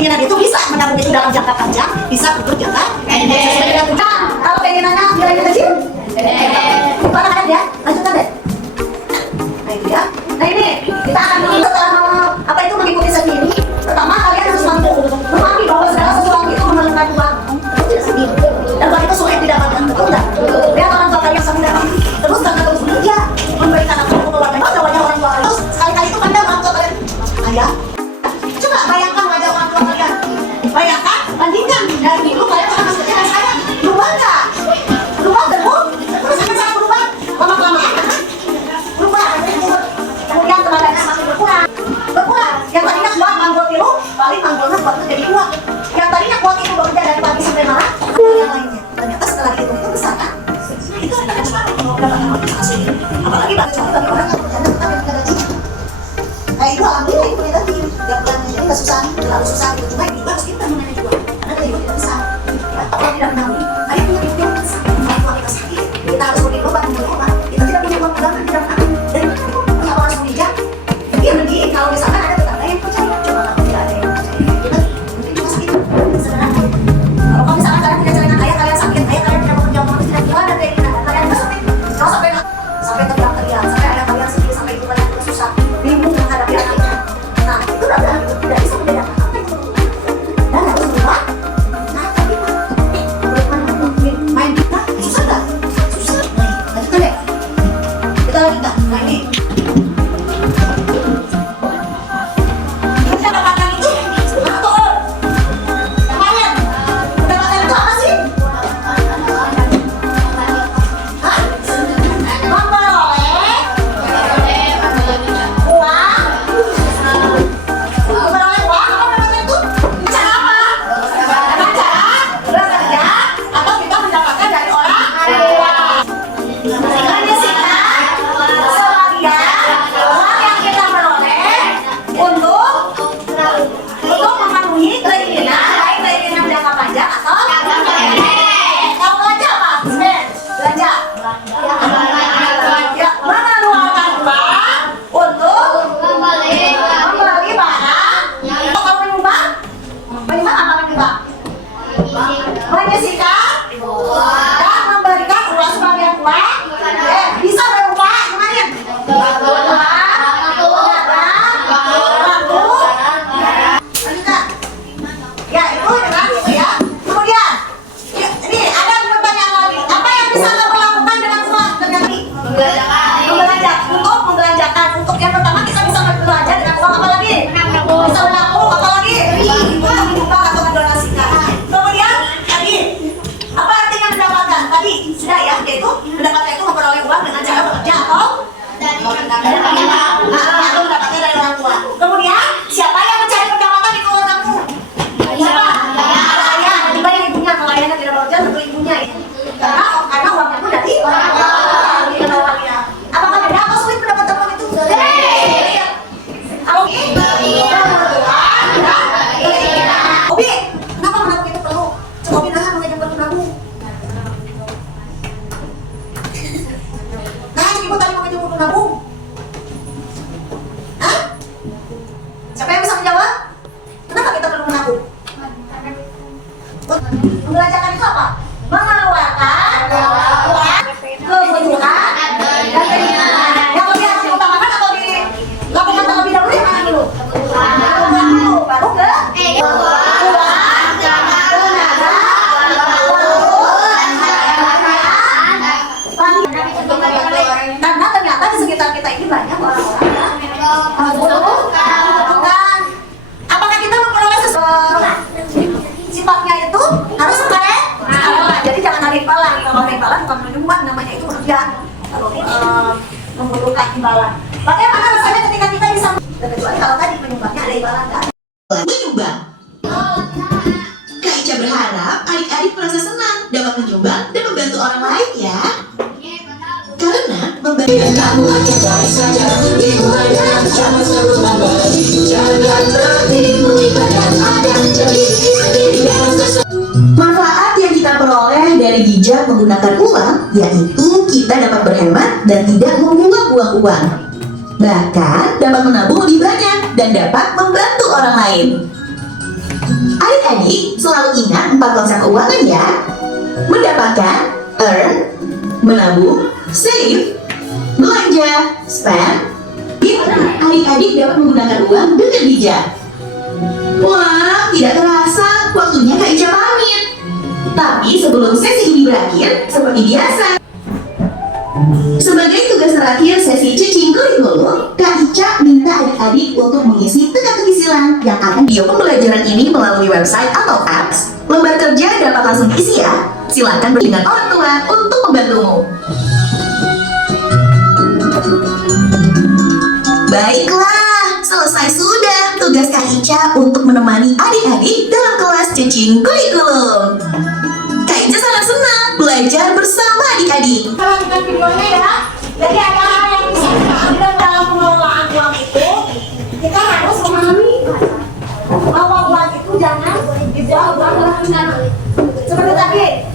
keinginan itu bisa menabung itu dalam jangka panjang, bisa untuk jangka pendek. Sesuai dengan tujuan. Kalau keinginannya nilainya kecil, lupa kan ya, lanjutkan deh. Nah itu ya. Nah ini kita akan dulu setelah apa itu mengikuti seni ini. Pertama kalian harus mampu memahami bahwa segala sesuatu itu memerlukan uang. Itu tidak sedih. Dan uang itu sulit didapatkan, betul nggak? Lihat orang tua kalian sambil dapat terus karena terus bekerja memberikan apa untuk keluarga. Kalau banyak orang tua terus sekali-kali itu pandang orang tua kalian. Ayah. Coba bayangkan wajah orang tua kalian. Bayangkan, bandingkan dari dulu kalian sama masih kecil dan sekarang. Berubah nggak? Berubah betul? Terus akan sangat berubah lama-kelamaan. Berubah. Kemudian tenaganya makin berkurang. Berkurang. Yang tadinya kuat manggul tiru, paling manggulnya kuat itu jadi kuat. Yang tadinya kuat itu bekerja dari pagi sampai malam, yang lainnya. Ternyata setelah itu besar kan? Itu akan cepat dapat hasil. Apalagi bagi orang yang berjanda tetap yang gaji. Nah itu alhamdulillah itu punya tadi. Yang bukan jadi nggak susah, terlalu susah gitu. Cuma itu harus kita mengenai juga. Karena gaji tidak besar. Kalau tidak menaungi, kalian punya duit yang besar. Kalau kita sakit, kita harus beli obat, kita tidak punya uang pegangan, tidak menaungi. Dari mana itu? Kalau harus menijak, dia pergi. Kalau misalkan ada tetangga yang percaya, coba kalau tidak ada yang percaya, kita mungkin juga sakit. Sebenarnya, kalau misalkan kalian punya celengan ayah kalian sakit, ayah kalian tidak bekerja, mau tidak jual dan kayak gini, kalian nggak sakit. Kalau sampai teriak-teriak, sampai ayah kalian sedih, sampai hidup kalian susah, bingung menghadapi anaknya. Nah, itu tidak bisa membedakan apa itu. Obi, kenapa menabung itu perlu? Coba Obi nahan mengajak buat menabung. Nah, ibu tadi mau ngajak buat menabung. Hah? Siapa yang bisa menjawab? Kenapa kita perlu menabung? Membelanjakan itu apa? Mengeluarkan uang kebutuhan dan keinginan. Yang lebih harus diutamakan atau dilakukan terlebih dahulu yang mana dulu? Kebutuhan dulu, baru ke uang, tenaga, karena ternyata di sekitar kita ini banyak orang-orang yang membutuhkan. Apakah kita memperoleh sesuatu? Sifatnya itu harus jadi jangan ada imbalan. Kalau ada imbalan bukan menyumbang, namanya itu kerja. Kalau membutuhkan imbalan, bagaimana rasanya ketika kita bisa, kecuali kalau tadi penyumbangnya ada imbalan kan? Menyumbang. Kak Ica berharap adik-adik merasa senang dapat menyumbang dan membantu orang lain ya. Karena membantu kamu akan baik saja. Dimulai dengan cara terus membagi. Jangan tertipu ibadah ada jadi manfaat yang kita peroleh dari bijak menggunakan uang, yaitu kita dapat berhemat dan tidak membuang-buang uang. Bahkan dapat menabung lebih banyak dan dapat membantu orang lain. Adik-adik selalu ingat 4 konsep keuangan ya. Mendapatkan, earn, menabung, save, belanja, spend. Adik-adik dapat menggunakan uang dengan bijak. Wah, tidak terasa waktunya Kak Ica pamit. Tapi sebelum sesi ini berakhir, seperti biasa, sebagai tugas terakhir sesi cicing kurikulum, Kak Ica minta adik-adik untuk mengisi teka-teki silang yang akan video pembelajaran ini melalui website atau apps. Lembar kerja dapat langsung diisi ya. Silakan dengan orang tua untuk membantumu. Baiklah, selesai sudah tugas Kak Ica untuk menemani adik-adik dalam kelas cicing kurikulum. Kak Ica sangat senang belajar bersama adik-adik. Kalau kita videonya ya, jadi ada hal yang bisa kita dalam pengelolaan uang itu, kita harus memahami bahwa uang itu jangan dibuang benar. Seperti tadi.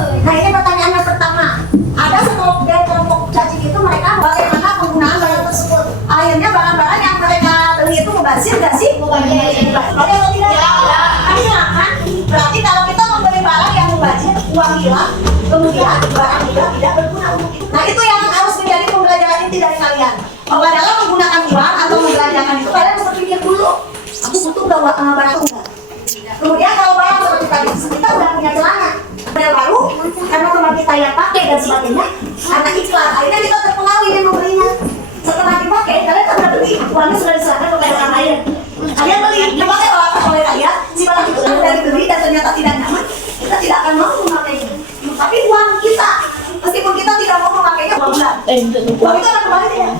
Nah, ini pertanyaan yang pertama. Ada sekelompok kelompok cacing itu mereka bagaimana penggunaan barang tersebut? Akhirnya barang-barang yang mereka beli itu mubazir nggak sih? Mubazir. Boleh atau tidak? Kami silakan. Berarti kalau kita membeli barang yang mubazir, uang hilang, kemudian barang tidak berguna untuk itu. Nah, itu yang harus menjadi pembelajaran inti dari kalian. Bahwa dalam menggunakan uang atau membelanjakan itu kalian harus berpikir dulu. Aku butuh barang itu enggak? Kemudian kalau barang seperti tadi, kita udah punya celana model baru, karena teman kita yang pakai dan sebagainya, karena iklan, akhirnya kita terpengaruh ingin membelinya. Setelah dipakai, kalian kan udah beli, uangnya sudah diserahkan kepada orang lain. Kalian beli, dipakai oleh kalian, si barang itu sudah dibeli dan ternyata tidak nyaman, kita tidak akan mau memakainya. Tapi uang kita, meskipun kita tidak mau memakainya 2 bulan, uang itu akan kembali tidak?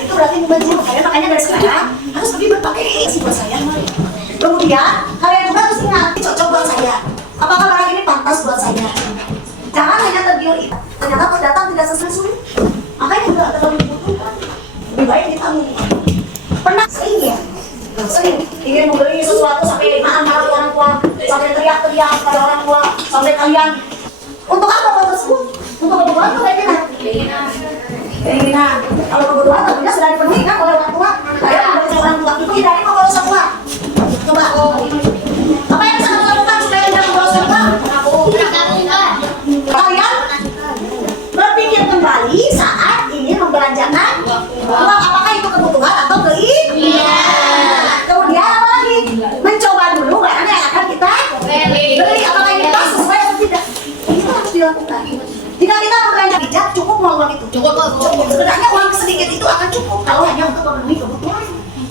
Itu berarti mubazir. Makanya dari sekarang harus lebih berpakai sih buat saya. Kemudian kalian juga harus ingat, cocok buat saya. Apakah barang ini pantas buat saya? Jangan hanya tergiur itu. Ternyata pas datang tidak sesuai. Makanya juga terlalu dibutuhkan. Lebih baik kita pernah sering ya? Sering ingin membeli sesuatu sampai marah-marah orang tua, sampai teriak-teriak pada orang tua, sampai kalian. Untuk apa uang tersebut? Untuk kebutuhan atau keinginan? Keinginan. Kalau kebutuhan tentunya sudah dipenuhi kan oleh orang tua. Kalian membeli orang tua itu hindari membawa semua. Coba. Apa yang bisa kamu lakukan supaya tidak membawa semua? Kalian berpikir kembali saat ingin membelanjakan uang, apakah itu kebutuhan atau keinginan. Kemudian apa lagi? Mencoba dulu barang yang akan kita beli, apakah ini pas sesuai atau tidak. Itu harus dilakukan. Jika kita membelanja bijak, cukup uang itu. Cukup. Sebenarnya uang sedikit itu akan cukup kalau hanya untuk memenuhi kebutuhan.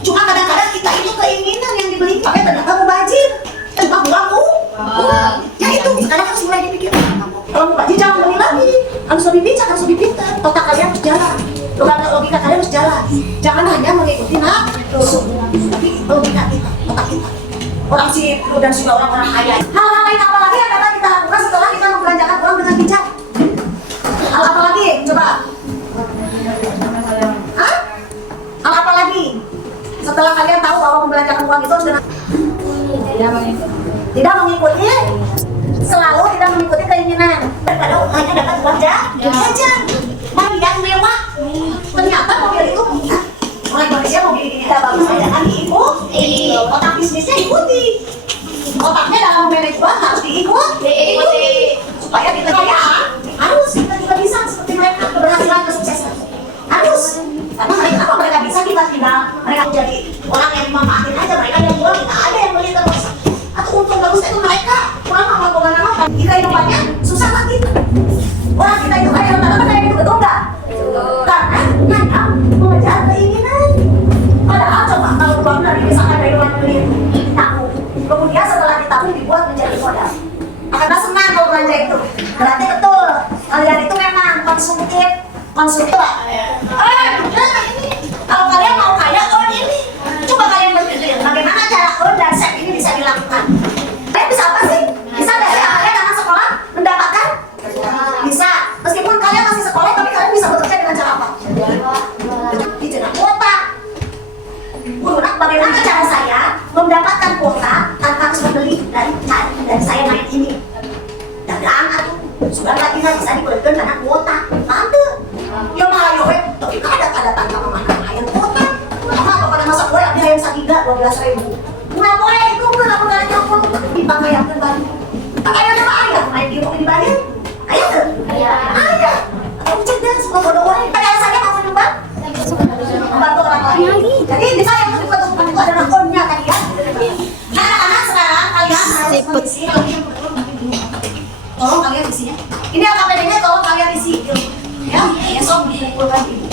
Cuma kadang-kadang kita itu keinginan yang dibeli, tapi ternyata mubazir. Cuma buangku. Ya itu sekarang harus mulai dipikirkan. Kalau mubazir jangan beli lagi. Harus lebih bijak, harus lebih pintar. Otak kalian harus jalan. Logika kalian harus jalan. Jangan hanya mengikuti nafsu, tapi logika kita, otak kita. Orang sibuk dan juga orang-orang kaya. Hal-hal lain apa lagi yang dapat kita lakukan setelah kita membelanjakan uang dengan bijak? Hal apa lagi? Coba. Hah? Hal apa lagi? Setelah kalian tahu bahwa membelanjakan uang itu harus dengan tidak mengikuti, selalu tidak mengikuti keinginan. Daripada hanya dapat belanja, jajan, yang mewah. Ternyata mobil itu orang Indonesia mobil ini tidak bagus saja kan diikuti. Otak bisnisnya ikuti. Otaknya dalam manajemen harus diikuti. Supaya kita kaya, harus kita juga bisa seperti mereka keberhasilan kesuksesan. Harus. Karena mereka apa mereka bisa kita tidak. Mereka jadi orang yang dimanfaatin aja. Mereka yang jual kita ada yang beli terus. Atau untung bagus itu mereka kurang apa kita hidupannya susah lagi. Orang kita itu kayak rata-rata kayak gitu betul nggak? Karena hanya mengejar keinginan. Padahal coba kalau uang dari misalkan dari luar negeri ditabung, kemudian setelah ditabung dibuat menjadi modal. Akan senang kalau belanja itu. Berarti betul kalian itu memang konsumtif. Kalau kalian mau kaya earn ini, coba kalian berpikir bagaimana cara earn dan save ini bisa dilakukan. Kalian bisa apa sih? Bisa dari kalian anak sekolah mendapatkan? Bisa. Meskipun kalian masih sekolah, tapi kalian bisa bekerja dengan cara apa? Dijenak kuota. Bagaimana cara saya mendapatkan kuota tanpa harus membeli dari saya naik ini? Dagang atau sudah lagi nggak bisa dibelikan karena kuota. Tante, ya malah yohe, tapi ada tanda mana ayam kuota. Mama apa pada masa gue yang ayam sakiga 12.000. Nggak boleh itu kenapa nggak nyokong dibayarkan banyak. Ayamnya mah ayam, ayam di rumah dibayar. Ayam tuh? Ada. Aku cerdas, mau bodoh orang. Pada saja mau nyumbang. Membantu orang lain. Jadi bisa yang juga itu adalah konnya tadi ya. Anak-anak sekarang kalian harus mengisi. Tolong kalian isinya. Ini AKPD-nya tolong kalian isi. Ya, besok dikumpulkan ibu.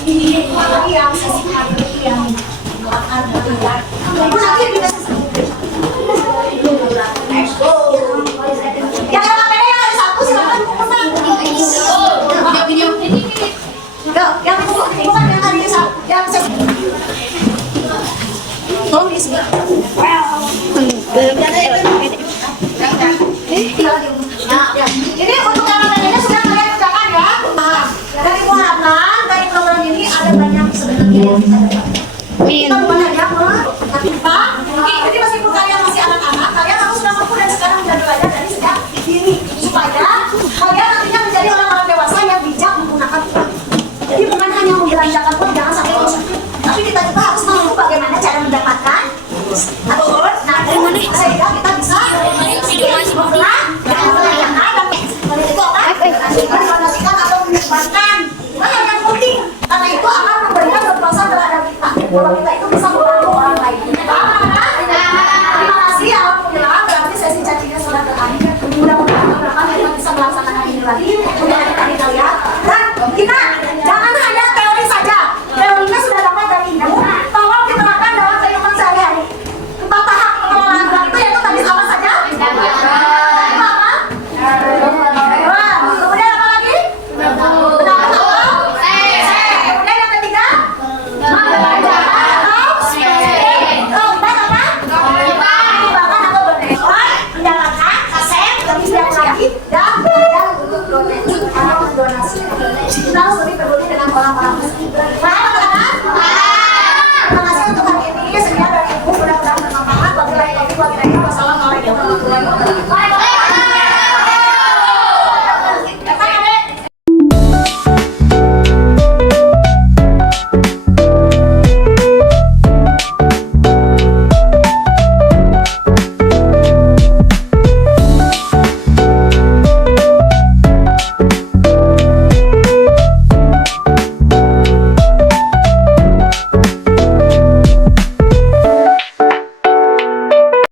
Lagi yang sesi hari itu yang akan berkeluar. Ibu nanti dikasih. Let's go. Yang AKPD yang ada satu silakan kumpulkan. Video. Yang bukan yang tadi yang sesi. Tolong diisi. Jadi untuk AKPD-nya sudah kalian kerjakan ya. Dari Muhammad, dari program ini ada banyak sebenarnya yang bisa dapat. Kita bukan hanya menimpa. Jadi meskipun kalian masih anak-anak, kalian harus sudah mampu dan sekarang sudah belajar dari sejak dini supaya kalian nantinya menjadi orang-orang dewasa yang bijak menggunakan uang. Jadi bukan hanya membelanjakan uang, jangan sampai konsumtif, tapi kita juga harus mampu bagaimana cara mendapatkan atau